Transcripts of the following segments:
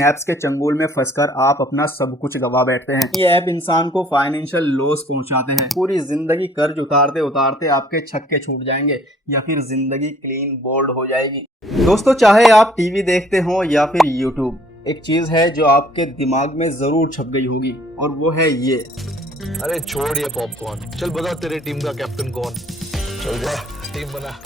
Apps के चंगुल में फंसकर आप अपना सब कुछ गवा बैठते हैं। ये ऐप इंसान को फाइनेंशियल लॉस पहुंचाते हैं। पूरी जिंदगी कर्ज उतारते उतारते आपके छक्के छूट जाएंगे या फिर जिंदगी क्लीन बोल्ड हो जाएगी। दोस्तों, चाहे आप टीवी देखते हो या फिर यूट्यूब, एक चीज है जो आपके दिमाग में जरूर छप गई होगी और वो है ये। अरे छोड़ ये पॉपकॉर्न, चल बता तेरे टीम का कैप्टन कौन। चल जा टीम बना।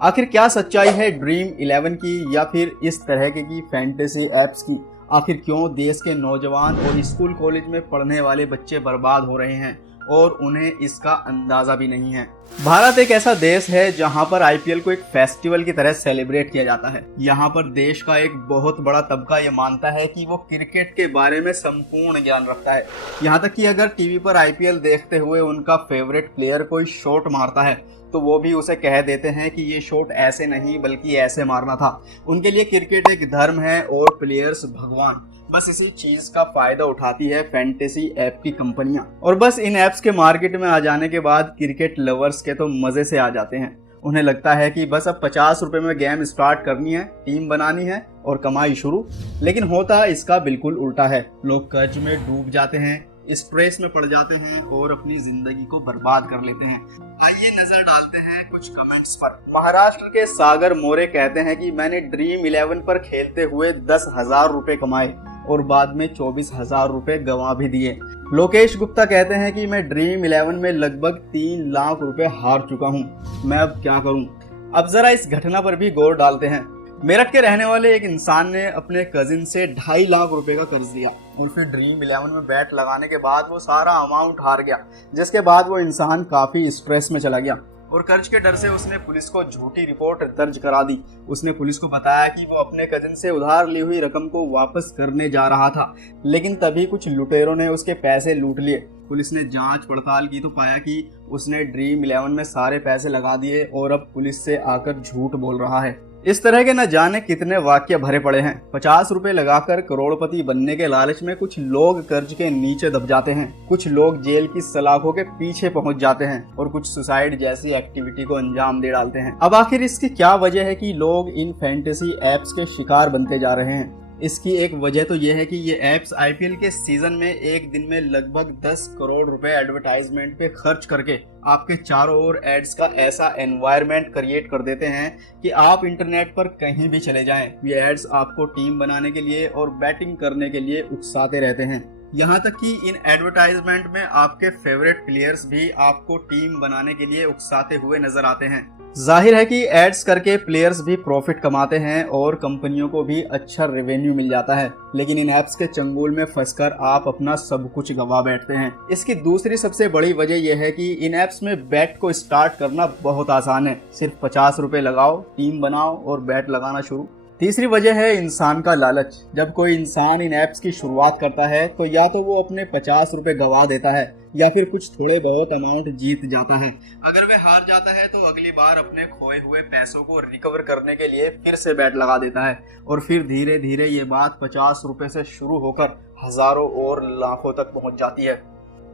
आखिर क्या सच्चाई है ड्रीम 11 की या फिर इस तरह की फैंटेसी एप्स की? आखिर क्यों देश के नौजवान और स्कूल कॉलेज में पढ़ने वाले बच्चे बर्बाद हो रहे हैं और उन्हें इसका अंदाजा भी नहीं है? भारत एक ऐसा देश है जहां पर आईपीएल को एक फेस्टिवल की तरह सेलिब्रेट किया जाता है। यहां पर देश का एक बहुत बड़ा तबका ये मानता है कि वो क्रिकेट के बारे में संपूर्ण ज्ञान रखता है। यहां तक कि अगर टीवी पर आईपीएल देखते हुए उनका फेवरेट प्लेयर कोई शॉट मारता है तो वो भी उसे कह देते हैं कि ये शॉट ऐसे नहीं बल्कि ऐसे मारना था। उनके लिए क्रिकेट एक धर्म है और प्लेयर्स भगवान। बस इसी चीज का फायदा उठाती है फैंटेसी ऐप की कंपनियां। और बस इन ऐप्स के मार्केट में आ जाने के बाद क्रिकेट लवर्स के तो मजे से आ जाते हैं। उन्हें लगता है कि बस अब 50 रुपए में गेम स्टार्ट करनी है, टीम बनानी है और कमाई शुरू। लेकिन होता इसका बिल्कुल उल्टा है। लोग कर्ज में डूब जाते हैं, स्ट्रेस में पड़ जाते हैं और अपनी जिंदगी को बर्बाद कर लेते हैं। आइए नजर डालते हैं कुछ कमेंट्स पर। महाराष्ट्र के सागर मोरे कहते हैं कि मैंने ड्रीम 11 पर खेलते हुए 10,000 रुपए कमाए और बाद में 24,000 रुपए गंवा भी दिए। लोकेश गुप्ता कहते हैं कि मैं ड्रीम 11 में लगभग 3 लाख रुपए हार चुका हूं, मैं अब क्या करूं? अब जरा इस घटना पर भी गौर डालते हैं। मेरठ के रहने वाले एक इंसान ने अपने कजिन से 2.5 लाख रुपए का कर्ज लिया और फिर ड्रीम 11 में बैट लगाने के बाद वो सारा अमाउंट हार गया, जिसके बाद वो इंसान काफी स्ट्रेस में चला गया और कर्ज के डर से उसने पुलिस को झूठी रिपोर्ट दर्ज करा दी। उसने पुलिस को बताया कि वो अपने कजिन से उधार ली हुई रकम को वापस करने जा रहा था, लेकिन तभी कुछ लुटेरों ने उसके पैसे लूट लिए। पुलिस ने जांच पड़ताल की तो पाया कि उसने ड्रीम 11 में सारे पैसे लगा दिए और अब पुलिस से आकर झूठ बोल रहा है। इस तरह के न जाने कितने वाक्य भरे पड़े हैं। 50 रुपए लगाकर करोड़पति बनने के लालच में कुछ लोग कर्ज के नीचे दब जाते हैं, कुछ लोग जेल की सलाखों के पीछे पहुंच जाते हैं और कुछ सुसाइड जैसी एक्टिविटी को अंजाम दे डालते हैं। अब आखिर इसकी क्या वजह है कि लोग इन फैंटेसी एप्स के शिकार बनते जा रहे हैं? इसकी एक वजह तो यह है कि ये ऐप्स आईपीएल के सीजन में एक दिन में लगभग 10 करोड़ रुपए एडवर्टाइजमेंट पे खर्च करके आपके चारों ओर एड्स का ऐसा एनवायरनमेंट क्रिएट कर देते हैं कि आप इंटरनेट पर कहीं भी चले जाएं, ये एड्स आपको टीम बनाने के लिए और बैटिंग करने के लिए उकसाते रहते हैं। यहाँ तक कि इन एडवर्टाइजमेंट में आपके फेवरेट प्लेयर्स भी आपको टीम बनाने के लिए उकसाते हुए नजर आते हैं। जाहिर है कि एड्स करके प्लेयर्स भी प्रॉफिट कमाते हैं और कंपनियों को भी अच्छा रेवेन्यू मिल जाता है, लेकिन इन ऐप्स के चंगुल में फंसकर आप अपना सब कुछ गवा बैठते हैं। इसकी दूसरी सबसे बड़ी वजह यह है कि इन ऐप्स में बैट को स्टार्ट करना बहुत आसान है। सिर्फ 50 रुपए लगाओ, टीम बनाओ और बैट लगाना शुरू। तीसरी वजह है इंसान का लालच। जब कोई इंसान इन ऐप्स की शुरुआत करता है तो या तो वो अपने 50 रुपए गवा देता है या फिर कुछ थोड़े बहुत अमाउंट जीत जाता है। अगर वे हार जाता है तो अगली बार अपने खोए हुए पैसों को रिकवर करने के लिए फिर से बैट लगा देता है और फिर धीरे धीरे ये बात 50 रुपए से शुरू होकर हजारों और लाखों तक पहुंच जाती है।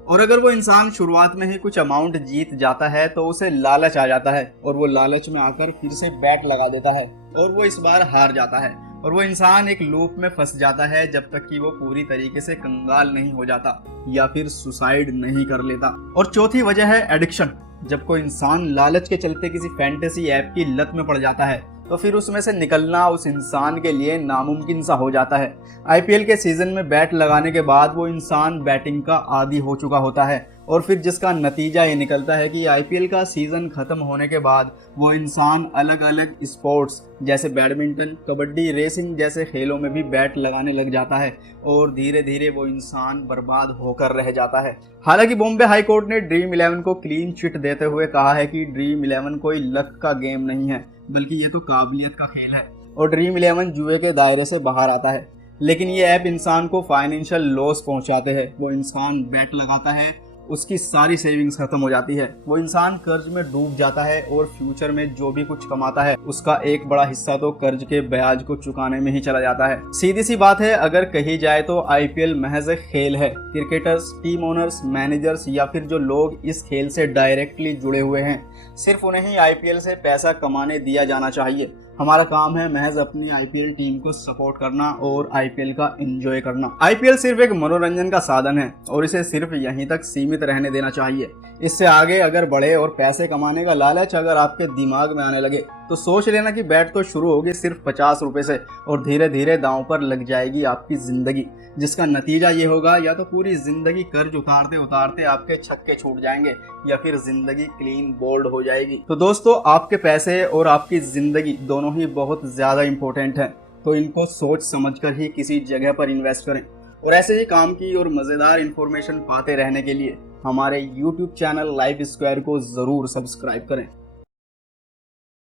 और अगर वो इंसान शुरुआत में ही कुछ अमाउंट जीत जाता है तो उसे लालच आ जाता है और वो लालच में आकर फिर से बैट लगा देता है और वो इस बार हार जाता है और वो इंसान एक लूप में फंस जाता है जब तक कि वो पूरी तरीके से कंगाल नहीं हो जाता या फिर सुसाइड नहीं कर लेता। और चौथी वजह है एडिक्शन। जब कोई इंसान लालच के चलते किसी फैंटेसी ऐप की लत में पड़ जाता है तो फिर उसमें से निकलना उस इंसान के लिए नामुमकिन सा हो जाता है। आईपीएल के सीजन में बैट लगाने के बाद वो इंसान बैटिंग का आदी हो चुका होता है और फिर जिसका नतीजा ये निकलता है कि आईपीएल का सीजन खत्म होने के बाद वो इंसान अलग अलग स्पोर्ट्स जैसे बैडमिंटन, कबड्डी, रेसिंग जैसे खेलों में भी बैट लगाने लग जाता है और धीरे धीरे वो इंसान बर्बाद होकर रह जाता है। हालांकि बॉम्बे हाई कोर्ट ने ड्रीम 11 को क्लीन चिट देते हुए कहा है कि ड्रीम 11 कोई लक का गेम नहीं है बल्कि ये तो काबिलियत का खेल है और ड्रीम 11 जुए के दायरे से बाहर आता है। लेकिन ये ऐप इंसान को फाइनेंशियल लॉस पहुंचाते हैं। वो इंसान बैट लगाता है, उसकी सारी सेविंग्स खत्म हो जाती है, वो इंसान कर्ज में डूब जाता है और फ्यूचर में जो भी कुछ कमाता है उसका एक बड़ा हिस्सा तो कर्ज के ब्याज को चुकाने में ही चला जाता है। सीधी सी बात है, अगर कही जाए तो आईपीएल महज एक खेल है। क्रिकेटर्स, टीम ओनर्स, मैनेजर्स या फिर जो लोग इस खेल से डायरेक्टली जुड़े हुए हैं, सिर्फ उन्हें ही आईपीएल से पैसा कमाने दिया जाना चाहिए। हमारा काम है महज अपनी आईपीएल टीम को सपोर्ट करना और आईपीएल का एंजॉय करना। आईपीएल सिर्फ एक मनोरंजन का साधन है और इसे सिर्फ यहीं तक सीमित रहने देना चाहिए। इससे आगे अगर बढ़े और पैसे कमाने का लालच अगर आपके दिमाग में आने लगे तो सोच लेना कि बैट तो शुरू होगी सिर्फ 50 रुपए से और धीरे धीरे दांव पर लग जाएगी आपकी जिंदगी, जिसका नतीजा ये होगा या तो पूरी जिंदगी कर्ज उतारते उतारते आपके छक्के छूट जाएंगे या फिर जिंदगी क्लीन बोल्ड हो जाएगी। तो दोस्तों, आपके पैसे और आपकी जिंदगी दोनों ही बहुत ज्यादा इंपॉर्टेंट है, तो इनको सोच समझकर ही किसी जगह पर इन्वेस्ट करें। और ऐसे ही काम की और मजेदार इंफॉर्मेशन पाते रहने के लिए हमारे YouTube चैनल लाइफ स्क्वायर को जरूर सब्सक्राइब करें।